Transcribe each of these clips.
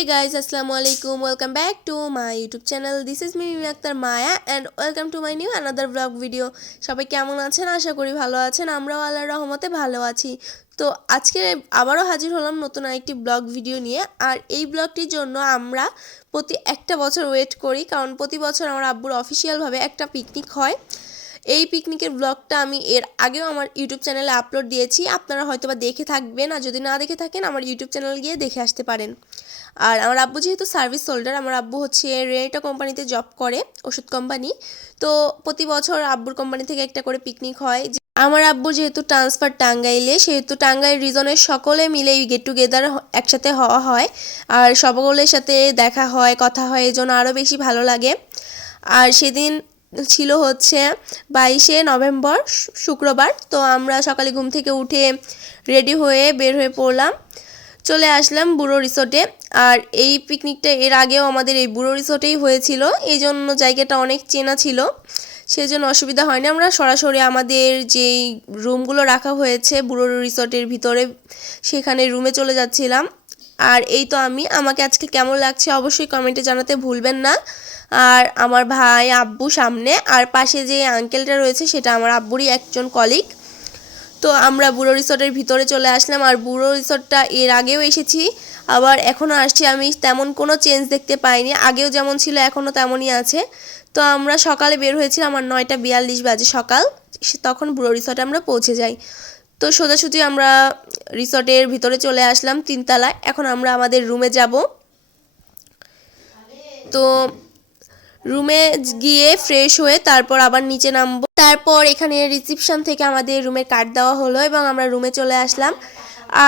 Hey guys, assalamu alaikum. Welcome back to my YouTube channel. This is me Akhtar Maya and welcome to my new another vlog video. সবাই কেমন আছেন? আশা করি ভালো আছেন। আমরাও আল্লাহর রহমতে ভালো আছি। তো আজকে আবারও হাজির হলাম নতুন আরেকটি ব্লগ ভিডিও নিয়ে। আর এই ব্লগটির জন্য আমরা প্রতি একটা বছর ওয়েট করি, কারণ প্রতি বছর আমার আব্বুর অফিসিয়ালভাবে একটা পিকনিক হয়। এই পিকনিকের ব্লগটা আমি এর আগেও আমার ইউটিউব চ্যানেলে আপলোড দিয়েছি, আপনারা হয়তোবা দেখে থাকবেন, আর যদি না দেখে থাকেন আমার ইউটিউব চ্যানেল গিয়ে দেখে আসতে পারেন। আর আমার আব্বু যেহেতু সার্ভিস হোল্ডার, আমার আব্বু হচ্ছে রেনেটা কোম্পানিতে জব করে, ওষুধ কোম্পানি। তো প্রতি বছর আব্বুর কোম্পানি থেকে একটা করে পিকনিক হয়। আমার আব্বু যেহেতু ট্রান্সফার টাঙ্গাইলে, সেহেতু টাঙ্গাইল রিজনের সকলে মিলে গেট টুগেদার একসাথে হওয়া হয়, আর সকলের সাথে দেখা হয়, কথা হয়, এই জন্য আরও বেশি ভালো লাগে। আর সেদিন ছিল হচ্ছে 22শে নভেম্বর, শুক্রবার। তো আমরা সকালে ঘুম থেকে উঠে রেডি হয়ে বের হয়ে পড়লাম, চলে আসলাম বুড়ো রিসোর্টে। আর এই পিকনিকটা এর আগেও আমাদের এই বুড়ো রিসোর্টেই হয়েছিল, এই জন্য জায়গাটা অনেক চেনা ছিল, সেজন্য অসুবিধা হয়নি। আমরা সরাসরি আমাদের যেই রুমগুলো রাখা হয়েছে বুড়ো রিসোর্টের ভিতরে, সেখানে রুমে চলে যাচ্ছিলাম। আর এই তো আমাকে আজকে কেমন লাগছে অবশ্যই কমেন্টে জানাতে ভুলবেন না। আর আমার ভাই আব্বু সামনে, আর পাশে যে আঙ্কেলটা রয়েছে সেটা আমার আব্বুরই একজন কলিগ। তো আমরা বুড়ো রিসোর্টের ভিতরে চলে আসলাম। আর বুড়ো রিসোর্টটা এর আগেও এসেছি, আবার এখনও আসছি, আমি তেমন কোনো চেঞ্জ দেখতে পাইনি, আগেও যেমন ছিল এখনও তেমনই আছে। তো আমরা সকালে বের হয়েছিলাম, আমার 9:42 বাজে সকাল, তখন বুড়ো রিসোর্টে আমরা পৌঁছে যাই। তো সোজাসুজি আমরা রিসোর্টের ভিতরে চলে আসলাম 3 তলায়। এখন আমরা আমাদের রুমে যাব। তো রুমে গিয়ে ফ্রেশ হয়ে তারপর আবার নিচে নামবো। তারপর এখানে রিসেপশন থেকে আমাদের রুমের কার্ড দেওয়া হলো এবং আমরা রুমে চলে আসলাম।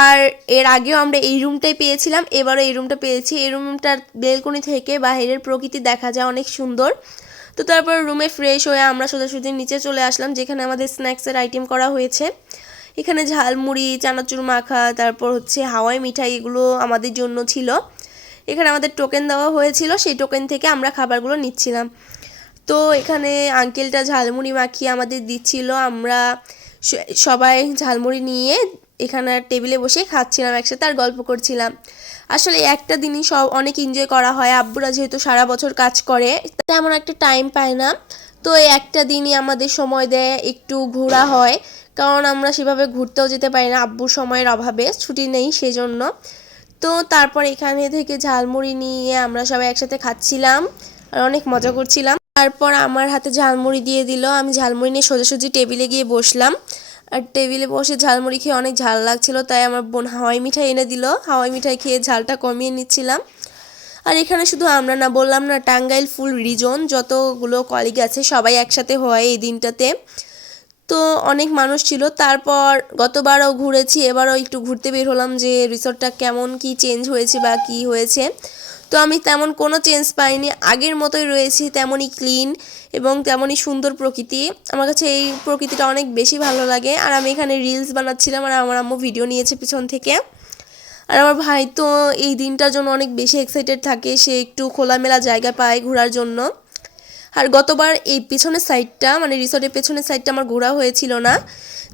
আর এর আগেও আমরা এই রুমটাই পেয়েছিলাম, এবারও এই রুমটা পেয়েছি। এই রুমটার বেলকনি থেকে বাইরের প্রকৃতি দেখা যায়, অনেক সুন্দর। তো তারপর রুমে ফ্রেশ হয়ে আমরা সোজাসুজি নিচে চলে আসলাম, যেখানে আমাদের স্ন্যাক্সের আইটেম করা হয়েছে। এখানে ঝালমুড়ি, চানাচুর মাখা, তারপর হচ্ছে হাওয়াই মিঠাই, এগুলো আমাদের জন্য ছিল। এখানে আমাদের টোকেন দেওয়া হয়েছিল, সেই টোকেন থেকে আমরা খাবারগুলো নিচ্ছিলাম। তো এখানে আঙ্কেলটা ঝালমুড়ি মাখিয়ে আমাদের দিচ্ছিল, আমরা সবাই ঝালমুড়ি নিয়ে এখানে টেবিলে বসে খাচ্ছিলাম একসাথে, আর গল্প করছিলাম। আসলে একটা দিনই সব অনেক এনজয় করা হয়। আব্বুরা যেহেতু সারা বছর কাজ করে, তেমন একটা টাইম পায় না, তো এই একটা দিনই আমাদের সময় দেয়, একটু ঘোরা হয়, কারণ আমরা সেভাবে ঘুরতেও যেতে পারি না আব্বুর সময়ের অভাবে, ছুটি নেই সেজন্য। তো তারপর এখানে থেকে ঝালমুড়ি নিয়ে আমরা সবাই একসাথে খাচ্ছিলাম আর অনেক মজা করছিলাম। তারপর আমার হাতে ঝালমুড়ি দিয়ে দিল, আমি ঝালমুড়ি নিয়ে সোজাসুজি টেবিলে গিয়ে বসলাম। আর টেবিলে বসে ঝালমুড়ি খেয়ে অনেক ঝাল লাগছিল, তাই আমার বোন হাওয়াই মিঠাই এনে দিল। হাওয়াই মিঠাই খেয়ে ঝালটা কমিয়ে নিচ্ছিলাম। আর এখানে শুধু আমরা না, বললাম না, টাঙ্গাইল ফুল রিজন যতগুলো কলিগ আছে সবাই একসাথে হয় এই দিনটাতে। তো অনেক মানুষ ছিল। তারপর গতবারও ঘুরেছি, এবারও একটু ঘুরতে বের হলাম যে রিসোর্টটা কেমন কি চেঞ্জ হয়েছে বা কি হয়েছে। তো আমি তেমন কোনো চেঞ্জ পাইনি, আগের মতোই রয়েছে, তেমনই ক্লিন এবং তেমনই সুন্দর প্রকৃতি। আমার কাছে এই প্রকৃতিটা অনেক বেশি ভালো লাগে। আর আমি এখানে রিলস বানাচ্ছিলাম, আর আমার আম্মু ভিডিও নিয়েছে পিছন থেকে। আর আমার ভাই তো এই দিনটার জন্য অনেক বেশি এক্সাইটেড থাকে, সে একটু খোলামেলা জায়গা পায় ঘোরার জন্য। আর গতবার এই পেছনের সাইডটা, মানে রিসোর্টের পেছনের সাইডটা আমার ঘোরা হয়েছিল না,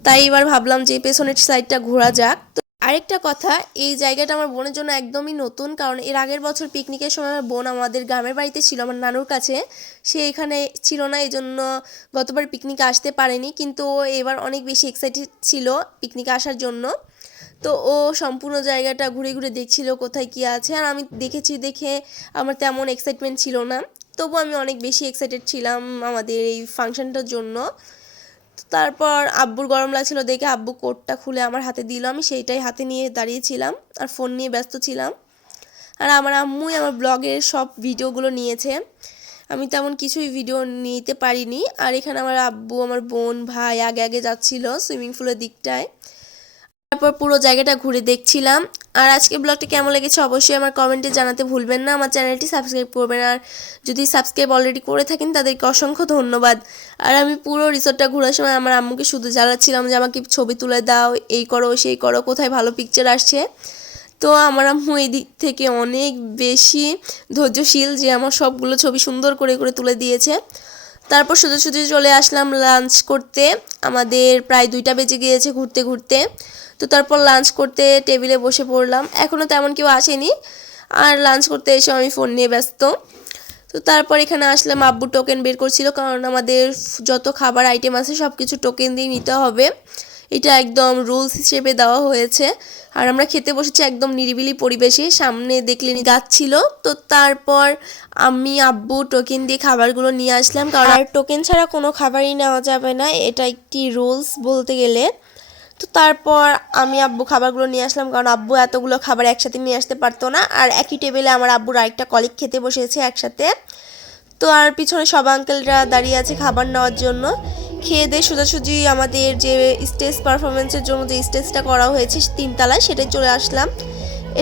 তাই এবার ভাবলাম যে পেছনের সাইডটা ঘোরা যাক। তো আরেকটা কথা, এই জায়গাটা আমার বোনের জন্য একদমই নতুন, কারণ এর আগের বছর পিকনিকের সময় আমার বোন আমাদের গ্রামের বাড়িতে ছিল, আমার নানুর কাছে, সে এখানে ছিল না, এই জন্য গতবার পিকনিকে আসতে পারেনি। কিন্তু ও এবার অনেক বেশি এক্সাইটেড ছিল পিকনিকে আসার জন্য। তো ও সম্পূর্ণ জায়গাটা ঘুরে ঘুরে দেখছিল কোথায় কী আছে, আর আমি দেখে আমার তেমন এক্সাইটমেন্ট ছিল না, তবু আমি অনেক বেশি এক্সাইটেড ছিলাম আমাদের এই ফাংশনটার জন্য। তারপর আব্বুর গরম লাগছিল দেখে আব্বু কোটটা খুলে আমার হাতে দিল, আমি সেইটাই হাতে নিয়ে দাঁড়িয়েছিলাম আর ফোন নিয়ে ব্যস্ত ছিলাম। আর আমার আম্মুই আমার ব্লগের সব ভিডিওগুলো নিয়েছে, আমি তেমন কিছুই ভিডিও নিতে পারিনি। আর এখানে আমার আব্বু, আমার বোন, ভাই আগে আগে যাচ্ছিল সুইমিং পুলের দিকটায়। তারপর পুরো জায়গাটা ঘুরে দেখছিলাম। আর আজকে ব্লগটা কেমন লেগেছে অবশ্যই আমার কমেন্টে জানাতে ভুলবেন না। আমার চ্যানেলটি সাবস্ক্রাইব করবেন, আর যদি সাবস্ক্রাইব অলরেডি করে থাকেন তাদেরকে অসংখ্য ধন্যবাদ। আর আমি পুরো রিসোর্টটা ঘোরার সময় আমার আম্মুকে শুধু জ্বালাচ্ছিলাম যে আমাকে ছবি তুলে দাও, এই করো সেই করো, কোথায় ভালো পিকচার আসছে। তো আমার আম্মু এই দিক থেকে অনেক বেশি ধৈর্যশীল, যে আমার সবগুলো ছবি সুন্দর করে করে তুলে দিয়েছে। তারপর সোজাসুজি চলে আসলাম লাঞ্চ করতে, আমাদের প্রায় 2টা বেজে গিয়েছে ঘুরতে ঘুরতে। তো তারপর লাঞ্চ করতে টেবিলে বসে পড়লাম, এখনও তেমন কেউ আসেনি। আর লাঞ্চ করতে এসে আমি ফোন নিয়ে ব্যস্ত। তো তারপর এখানে আসলাম, আব্বু টোকেন বের করছিল, কারণ আমাদের যত খাবার আইটেম আছে সব কিছু টোকেন দিয়ে নিতে হবে, এটা একদম রুলস হিসেবে দেওয়া হয়েছে। আর আমরা খেতে বসেছি একদম নিরিবিলি পরিবেশে, সামনে দেখলে যাচ্ছিল। তো তারপর আমি আব্বু টোকেন দিয়ে খাবারগুলো নিয়ে আসলাম, কারণ আর টোকেন ছাড়া কোনো খাবারই নেওয়া যাবে না, এটা একটি রুলস বলতে গেলে। তো তারপর আমি আব্বু খাবারগুলো নিয়ে আসলাম, কারণ আব্বু এতগুলো খাবার একসাথে নিয়ে আসতে পারতো না। আর একই টেবিলে আমার আব্বুর আরেকটা কলিগ খেতে বসেছে একসাথে। তো আর পিছনে সব আঙ্কেলরা দাঁড়িয়ে আছে খাবার নেওয়ার জন্য। খেয়ে দিয়ে সোজাসুজি আমাদের যে স্টেজ পারফরমেন্সের জন্য যে স্টেজটা করা হয়েছে 3 তলায়, সেটাই চলে আসলাম।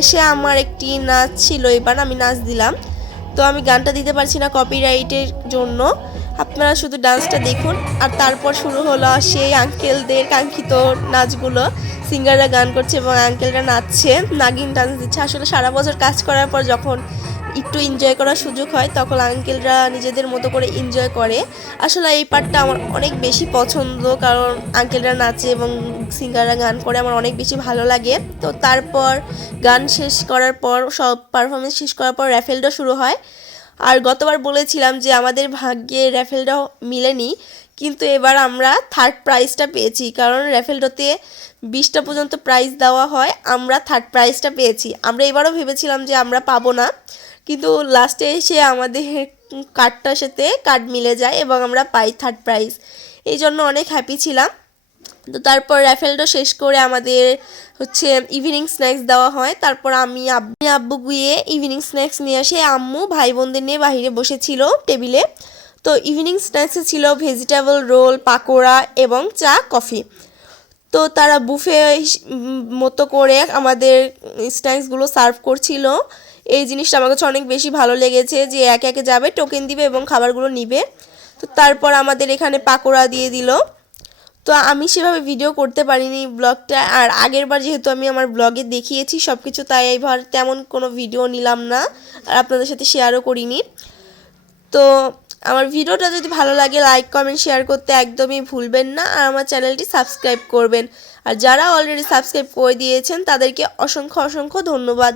এসে আমার একটি নাচ ছিল, এবার আমি নাচ দিলাম। তো আমি গানটা দিতে পারছি না কপিরাইটের জন্য, আপনারা শুধু ডান্সটা দেখুন। আর তারপর শুরু হলো সেই আঙ্কেলদের কাঙ্ক্ষিত নাচগুলো, সিঙ্গাররা গান করছে এবং আঙ্কেলরা নাচছে, নাগিন ডান্স দিচ্ছে। আসলে সারা বছর কাজ করার পর যখন একটু এনজয় করার সুযোগ হয় তখন আঙ্কেলরা নিজেদের মতো করে এনজয় করে। আসলে এই পার্টটা আমার অনেক বেশি পছন্দ, কারণ আঙ্কেলরা নাচে এবং সিঙ্গাররা গান করে, আমার অনেক বেশি ভালো লাগে। তো তারপর গান শেষ করার পর, সব পারফরমেন্স শেষ করার পর র্যাফেলটা শুরু হয়। আর গতবার বলেছিলাম যে আমাদের ভাগ্যে র্যাফেলটা মিলেনি, কিন্তু এবার আমরা থার্ড প্রাইজটা পেয়েছি, কারণ র্যাফেলটাতে 20টা পর্যন্ত প্রাইজ দেওয়া হয়, আমরা থার্ড প্রাইজটা পেয়েছি। আমরা এবারও ভেবেছিলাম যে আমরা পাবো না, কিন্তু লাস্টে এসে আমাদের কার্ডটার সাথে কার্ড মিলে যায় এবং আমরা পাই থার্ড প্রাইজ, এই জন্য অনেক হ্যাপি ছিলাম। তো তারপর র্যাফেলটা শেষ করে আমাদের ইভিনিং স্ন্যাক্স দেওয়া হয়। তারপর আমি আব্বু গিয়ে ইভিনিং স্ন্যাক্স নিয়ে আসে, আম্মু ভাই বোনদের নিয়ে বাইরে বসেছিল টেবিলে। তো ইভিনিং স্ন্যাক্সে ছিল ভেজিটেবল রোল, পাকোড়া এবং চা, কফি। তো তারা বুফে মতো করে আমাদের স্ন্যাক্সগুলো সার্ভ করছিল। এই জিনিসটা আমার কাছে অনেক বেশি ভালো লেগেছে, যে একে একে যাবে, টোকেন দিবে এবং খাবারগুলো নিবে। তো তারপর আমাদের এখানে পাকোড়া দিয়ে দিল। তো আমি সেভাবে ভিডিও করতে পারিনি ব্লগটা, আর আগের বার যেহেতু আমি আমার ব্লগে দেখিয়েছি সব কিছু, তাই এইবার তেমন কোনো ভিডিও নিলাম না আর আপনাদের সাথে শেয়ারও করিনি। তো আমার ভিডিওটা যদি ভালো লাগে লাইক কমেন্ট শেয়ার করতে একদমই ভুলবেন না, আর আমার চ্যানেলটি সাবস্ক্রাইব করবেন। আর যারা অলরেডি সাবস্ক্রাইব করে দিয়েছেন তাদেরকে অসংখ্য অসংখ্য ধন্যবাদ।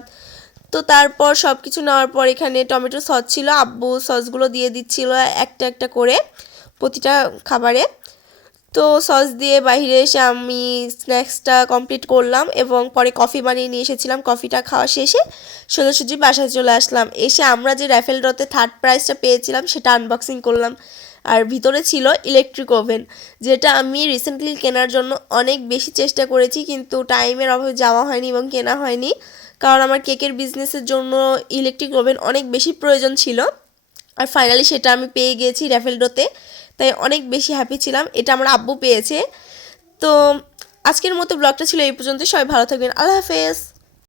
তো তারপর সব কিছু নেওয়ার পর এখানে টমেটো সস ছিল, আব্বু সসগুলো দিয়ে দিচ্ছিল একটা একটা করে প্রতিটা খাবারে। তো সস দিয়ে বাইরে এসে আমি স্ন্যাক্সটা কমপ্লিট করলাম এবং পরে কফি বানিয়ে নিয়ে এসেছিলাম। কফিটা খাওয়া শেষে সোজাসুজি বাসায় চলে আসলাম। এসে আমরা যে র্যাফেল ড্রতে থার্ড প্রাইজটা পেয়েছিলাম সেটা আনবক্সিং করলাম। আর ভিতরে ছিল ইলেকট্রিক ওভেন, যেটা আমি রিসেন্টলি কেনার জন্য অনেক বেশি চেষ্টা করেছি, কিন্তু টাইমের অভাবে যাওয়া হয়নি এবং কেনা হয়নি, কারণ আমার কেকের বিজনেসের জন্য ইলেকট্রিক ওভেন অনেক বেশি প্রয়োজন ছিল। আর ফাইনালি সেটা আমি পেয়ে গিয়েছি র্যাফেল ড্রতে, তাই অনেক বেশি হ্যাপি ছিলাম। এটা আমার আব্বু পেয়েছে। তো আজকের মতো ব্লগটা ছিল এই পর্যন্ত, সবাই ভালো থাকবেন, আল্লাহ হাফেজ।